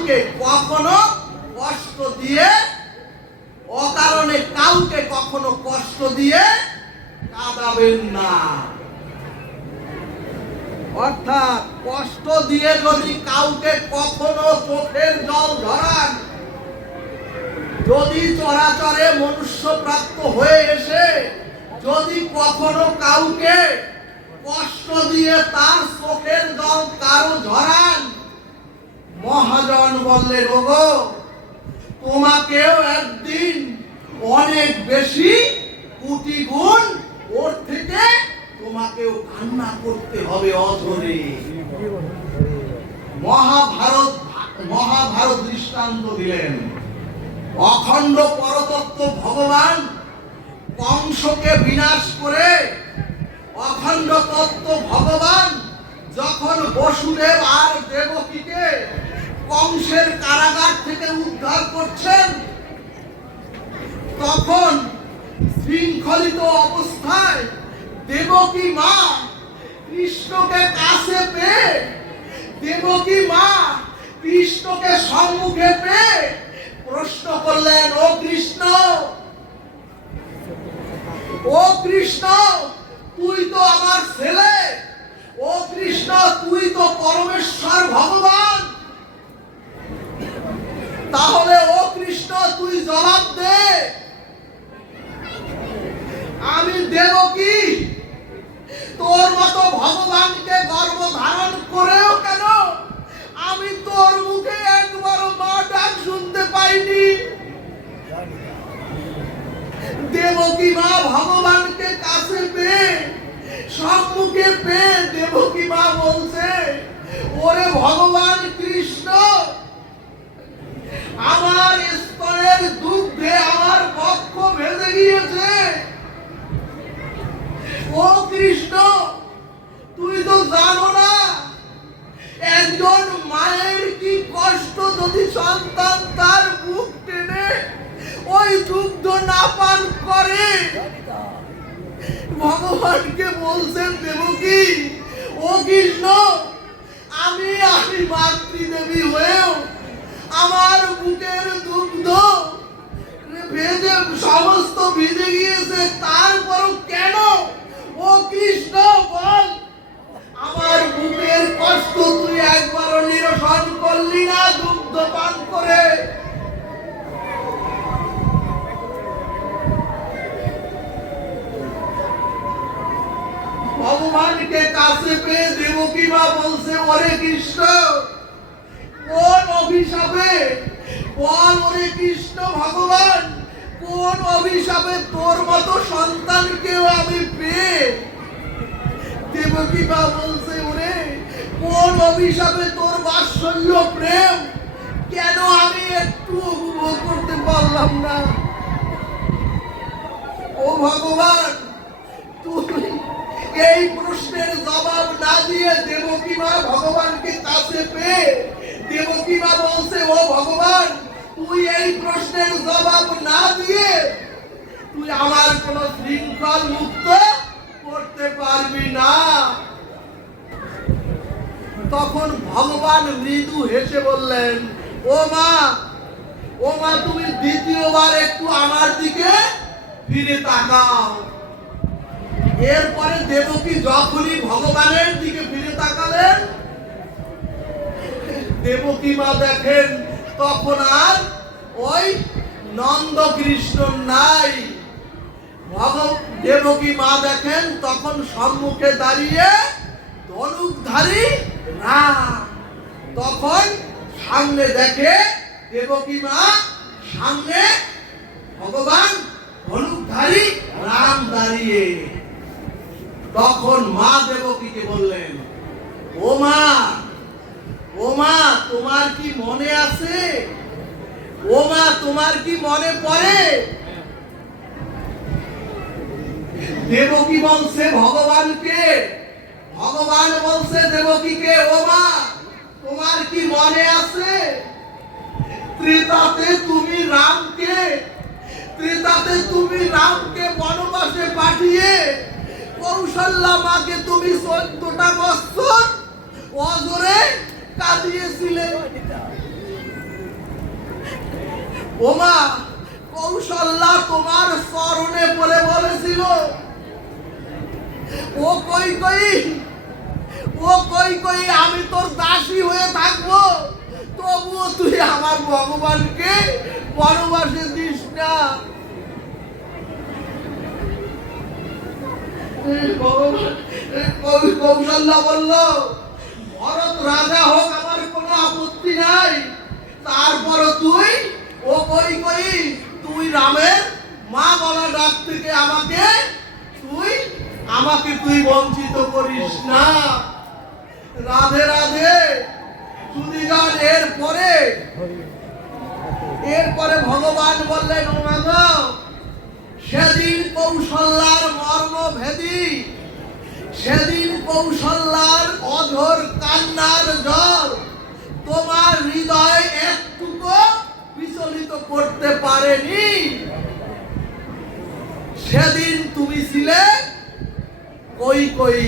কাউকে কখনো কষ্ট দিয়ে, অকারণে কাউকে কখনো কষ্ট দিয়ে কাঁদাবেন না। অর্থাৎ কষ্ট দিয়ে যদি কাউকে কখনো চোখের জল ঝরান, যদি চরাচরে মনুষ্য প্রাপ্ত হয়ে এসে যদি কখনো কাউকে কষ্ট দিয়ে তার চোখের জল কারো ঝরান, মহাজন বললেন, ওগো তোমাকেও একদিন অনেক বেশি কোটি গুণ ওর থেকে তোমাকেও কান্না করতে হবে অঝরে। মহাভারত দৃষ্টান্ত দিলেন। অখণ্ড পরতত্ত্ব ভগবান কংসকে বিনাশ করে, অখণ্ড তত্ত্ব ভগবান যখন বসুদেব আর দেবকীকে কংসের কারাগার থেকে উদ্ধার করছেন, তখন শৃঙ্খলিত অবস্থায় দেবকী মা কৃষ্ণকে কাছে পেয়ে, দেবকী মা কৃষ্ণকে সম্মুখে পেয়ে প্রশ্ন করলেন, ও কৃষ্ণ, ও কৃষ্ণ, তুই তো আমার ছেলে, ও কৃষ্ণ তুই তো পরমেশ্বর ভগবান, তাহলে ও কৃষ্ণ তুই জবাব দে, আমি দেবকী তোর মতো ভগবানকে গর্ভ ধারণ করেও কেন আমি তোর মুখে একবারও মা ডাক শুনতে পাইনি। দেবকী মা ভগবানকে কাছে পেয়ে, সম্মুখে পেয়ে দেবকী মা বলছে, ওরে ভগবান কৃষ্ণ, আমার স্তনের দুগ্ধে আমার বক্ষ ভেজে গিয়েছে। ও কৃষ্ণ, তুই তো জানো না একজন মায়ের কি কষ্ট যদি সন্তান তার বুক টেনে ওই দুগ্ধ না পান করে। ভগবানকে বলছেন দেবকী, ও কৃষ্ণ, আমি মাতৃদেবী হয়েও আমার বুকের দুগ্ধ ভেজে সমস্ত ভিজে গিয়েছে, তারপরও কেন ও কৃষ্ণ বল, আমার বুকের কষ্ট তুই একবারও নিরসন করলি না দুগ্ধ পান করে। ভগবানকে কাছে পেয়ে দেবকী মা বলছে, ওরে কৃষ্ণ, কোন অভিশাপে বল, ওরে কৃষ্ণ ভগবান, কোন অভিশাপে তোর মতো সন্তানকেও আমি পেয়ে। দেবকী মা বলছে, ওরে কোন অভিশাপে তোর বাৎসল্য প্রেম কেন আমি একটু উপভোগ করতে পারলাম না। ও ভগবান, তুমি এই প্রশ্নের জবাব না দিয়ে দেবকী মা ভগবানকে কাছে পেয়ে দেবকী মা বলছে, ও ভগবান, তুই এই প্রশ্নের জবাব না দিয়ে তুই আমার কোন শৃঙ্খল মুক্ত করতে পারবি না। তখন ভগবান মৃদু হেসে বললেন, ও মা, ও মা, তুমি দ্বিতীয়বার একটু আমার দিকে ফিরে তাকাও। এরপরে দেবকী যখনই ভগবানের দিকে ফিরে তাকালেন, দেবকী মা দেখেন তখন আর ওই নন্দ কৃষ্ণ নাই। দেবকী মা দেখেন তখন সম্মুখে দাঁড়িয়ে ধনুকধারী রাম। তখন সামনে দেখে দেবকী মা, সামনে ভগবান ধনুকধারী রাম দাঁড়িয়ে। তখন মা দেবকীকে বললেন, ও মা, ও মা, তোমার কি মনে আছে? ও মা, তোমার কি মনে পড়ে? দেবকী বলছে ভগবানকে, ভগবান বলছে দেবকীকে, ও মা, তোমার কি মনে আছে ত্রেতাতে তুমি রামকে বনবাসে পাঠিয়ে কৌশল্যা মাকে তুমি 14টা বছর অজরে কাঁদিয়েছিলে। ওমা কৌশল্যা তোমার চরণে পড়ে বলেছিল, ও কই কই, ও কই কই, আমি তোর দাসী হয়ে থাকবো, তবুও তুই আমার ভগবানকে বনবাসে দিস না। কৌশল্যা বলল, ভরত রাজা হোক আমার কোনো আপত্তি নাই, তারপরও তুই ও কই কই, তুই রামের মা বলা ডাক থেকে আমাকে তুই বঞ্চিত করিস না। রাধে রাধে। সুধীগণ, এরপরে ভগবান বললেন, ও মা গো, সেদিন কৌশল্যার মর্ম ভেদি, সেদিন কৌশল্যার অঝোর কান্নার জল তোমার হৃদয় একটুকু বিচলিত করতে পারেনি। সেদিন তুমি ছিলে কই কই।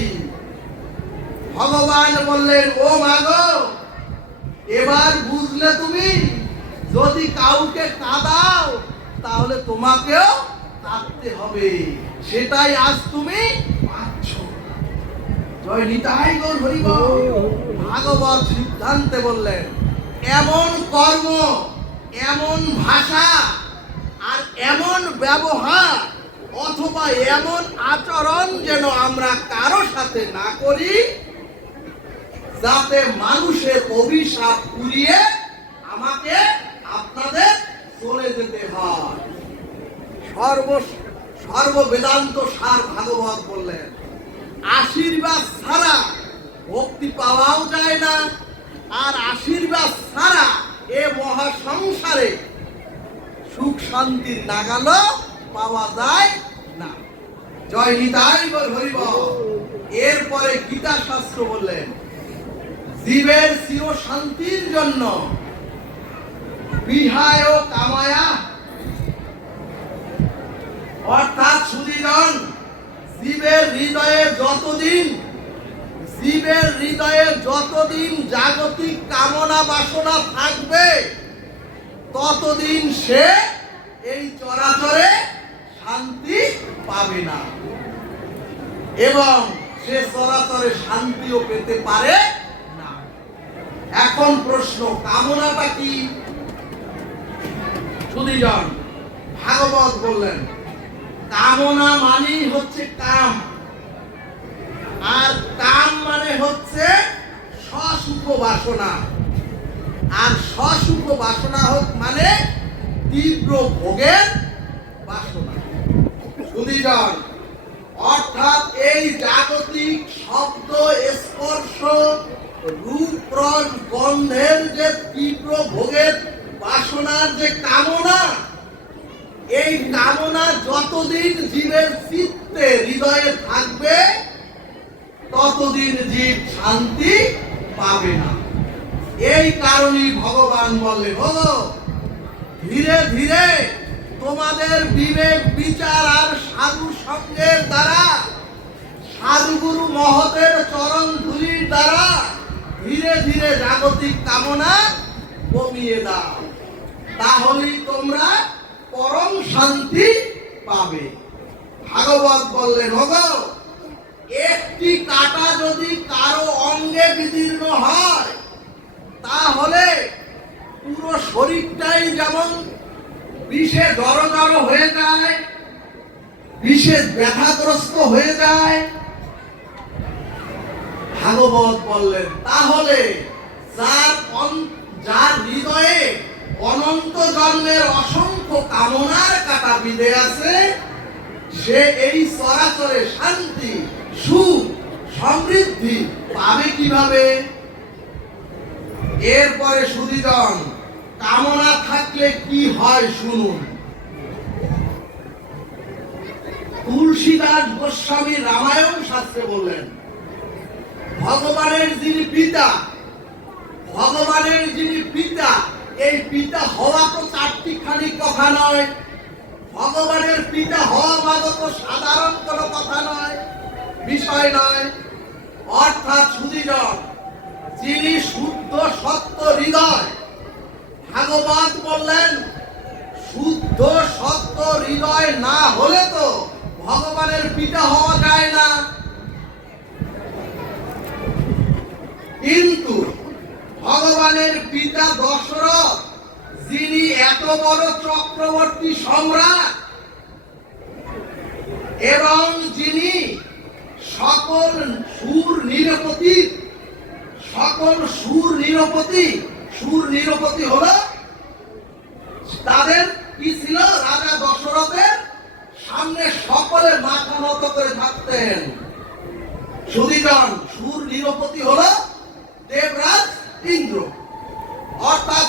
ভগবান বললেন, ও মা গো, এবার বুঝলে তুমি, যদি কাউকে কাঁদাও তাহলে তোমাকেও কাঁদতে হবে, সেটাই আজ তুমি পাচ্ছ। জয় নিতাই গৌর হরি বল। ভাগবত সিদ্ধান্তে বললেন, এমন কর্ম, এমন ভাষা আর এমন ব্যবহার অথবা এমন আচরণ যেন আমরা কারো সাথে না করি, যাতে মানুষের অভিশাপ পুড়িয়ে আমাকে আপনাদের চলে যেতে হয়। সর্ব বেদান্ত সার ভাগবত বললেন, আশীর্বাদ ছাড়া ভক্তি পাওয়াও যায় না, আর আশীর্বাদ ছাড়া এ মহা সংসারে সুখ শান্তির নাগালও পাওয়া যায় না। জয় নিতাই গৌর হরি বল। এরপরে গীতা শাস্ত্র বললেন, জীবের চির শান্তির জন্য বিহায় ও কামায়া, অর্থাৎ সুধীগণ, জীবের হৃদয়ে যতদিন জাগতিক কামনা বাসনা থাকবে, ততদিন সে এই চরাচরে শান্তি পাবে না, এবং সে চরাচরে শান্তিও পেতে পারে না। এখন প্রশ্ন, কামনাটা কি? সুধীগণ, ভাগবত বললেন, কামনা মানেই হচ্ছে কাম, আর কাম মানে হচ্ছে সসুখ বাসনা, আর সসুখ বাসনা হোক মানে তীব্র ভোগের বাসনা। সুধীগণ, অর্থাৎ এই জাগতিক শব্দ, স্পর্শ, রূপ, রস, গন্ধের যে তীব্র ভোগের বাসনার যে কামনা, এই কামনা যতদিন জীবের চিত্তে হৃদয়ে থাকবে, ততদিন জীব শান্তি পাবে না। এই কারণেই ভগবান বললেন, ও ধীরে ধীরে তোমাদের বিবেক বিচার আর সাধু সঙ্গের দ্বারা, সাধুগুরু মহতের চরণ ধুলির দ্বারা ধীরে ধীরে জাগতিক কামনা কমিয়ে দাও, তাহলেই তোমরা পরম শান্তি পাবে। ভাগবত বললেন, ওগো, একটি কাঁটা যদি কারো অঙ্গে বিদীর্ণ হয়, তাহলে পুরো শরীরটাই যেমন বিষে জড়জড় হয়ে যায়, বিষে ব্যথাগ্রস্ত হয়ে যায়। ভাগবত বললেন, তাহলে যার হৃদয়ে অনন্ত জন্মের অসংখ্য কামনার কাঁটা বিঁধে আছে, সে এই চরাচরে শান্তি, সুখ, সমৃদ্ধি পাবে কিভাবে? এরপরে সুধীগণ, কামনা থাকলে কি হয় শুনুন। তুলসীদাস গোস্বামী রামায়ণ শাস্ত্রে বললেন, ভগবানের যিনি পিতা, এই পিতা হওয়া তো চারটিখানি কথা নয়, ভগবানের পিতা হওয়া মানে তো সাধারণ কোনো কথা নয়, বিষয় নয়। অর্থাৎ সুধীগণ, যিনি শুদ্ধ সত্য হৃদয়, ভাগবত বললেন, সত্য হৃদয় না হলে তো ভগবানের পিতা হওয়া যায় না। কিন্তু ভগবানের পিতা দশরথ, যিনি এত বড় চক্রবর্তী সম্রাট এবং যিনি সকল সুর নিরপতি হলো, তাদের কি ছিল? রাজা দশরথের সামনে সকলে মাথা নত করে থাকতেন। সুধীজন, সুর নিরপতি হলো দেবরাজ ইন্দ্র, অর্থাৎ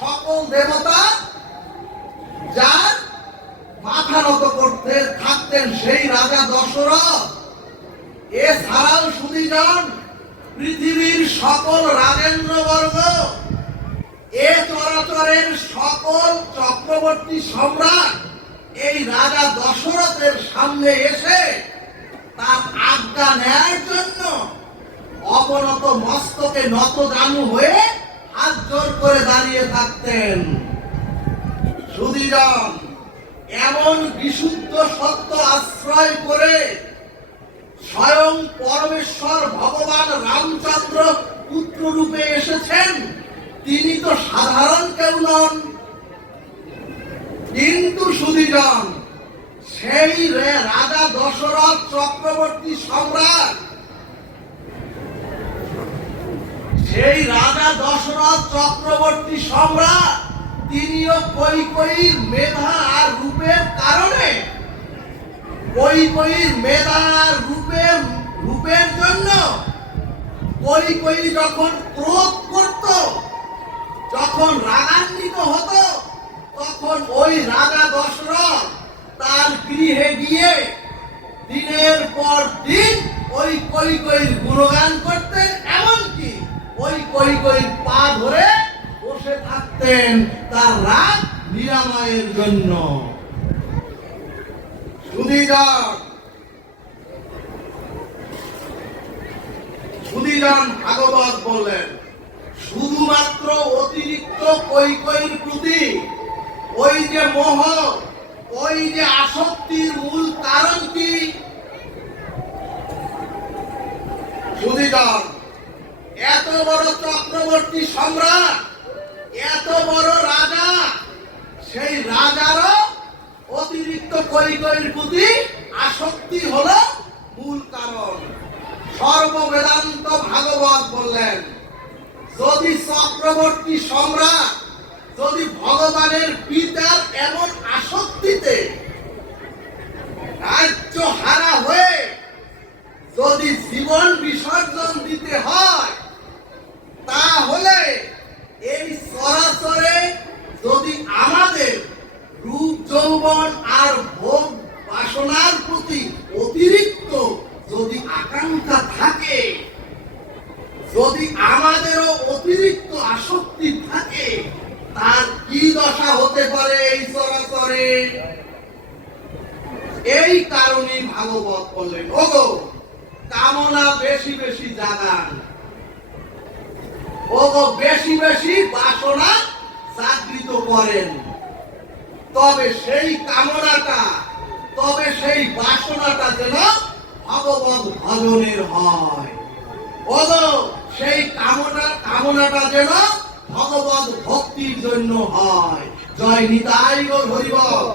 সকল দেবতা যার মাথা নত করতে থাকতেন সেই রাজা দশরথ। এছাড়াও সুধীজন, পৃথিবীর সকল রাজেন্দ্রবর্গ, এ চরাচরের সকল চক্রবর্তী সম্রাট এই রাজা দশরথের সামনে এসে তার আজ্ঞা নেয়ার জন্য অবনত মস্তকে নতজানু হয়ে হাত জোর করে দাঁড়িয়ে থাকতেন। সুধীজন, এমন বিশুদ্ধ সত্য আশ্রয় করে স্বয়ং পরমেশ্বর ভগবান রামচন্দ্র পুত্র রূপে এসেছেন। তিনি তো সাধারণ কেউ নন। কিন্তু সুধীজন, সেই রাজা দশরথ চক্রবর্তী সম্রাট, তিনিও কৈকেয়ীর মেধা আর রূপের কারণে, কৈকেয়ীর মেধা আর রূপের জন্য কৈকেয়ী যখন ক্রোধ করত, যখন রাগান্বিত হতো, তখন ওই রাজা দশরথ তার গৃহে গিয়ে দিনের পর দিন ওই কৈকেয়ীর গুণগান করতেন, এমনকি ওই কৈকেয়ীর পা ধরে বসে থাকতেন তার রাগ নিরাময়ের জন্য। সুধীজন ভাগবত বললেন, শুধুমাত্র অতিরিক্ত কৈকেয়ীর প্রতি ওই যে মোহ, ওই যে আসক্তির মূল কারণ কি? সুধীজন, এত বড় চক্রবর্তী সম্রাট, এত বড় রাজা, সেই রাজারও অতিরিক্ত কৈকেয়ীর প্রতি আসক্তি হলো মূল কারণ। সর্ববেদান্ত ভাগবত বললেন, যদি চক্রবর্তী সম্রাট যদি ভগবানের পিতার এমন আসক্তিতে রাজ্য হারা হয়ে যদি জীবন বিসর্জন দিতে হয়, তাহলে এই চরাচরে যদি আমাদের রূপ যৌবন আর ভোগ বাসনার প্রতি অতিরিক্ত যদি আকাঙ্ক্ষা থাকে, যদি আমাদেরও অতিরিক্ত আসক্তি থাকে, তার কি দশা হতে পারে এই চরাচরে? এই কারণে ভাগবত বললেন, ওগো কামনা বেশি বেশি জাগান, ওগো বেশি বেশি বাসনা জাগৃত করেন, তবে সেই বাসনাটা যেন ভগবত ভজনের হয়। ওগো সেই কামনাটা যেন ভগবত ভক্তির জন্য হয়। জয় নিতাই গৌর হরি বল।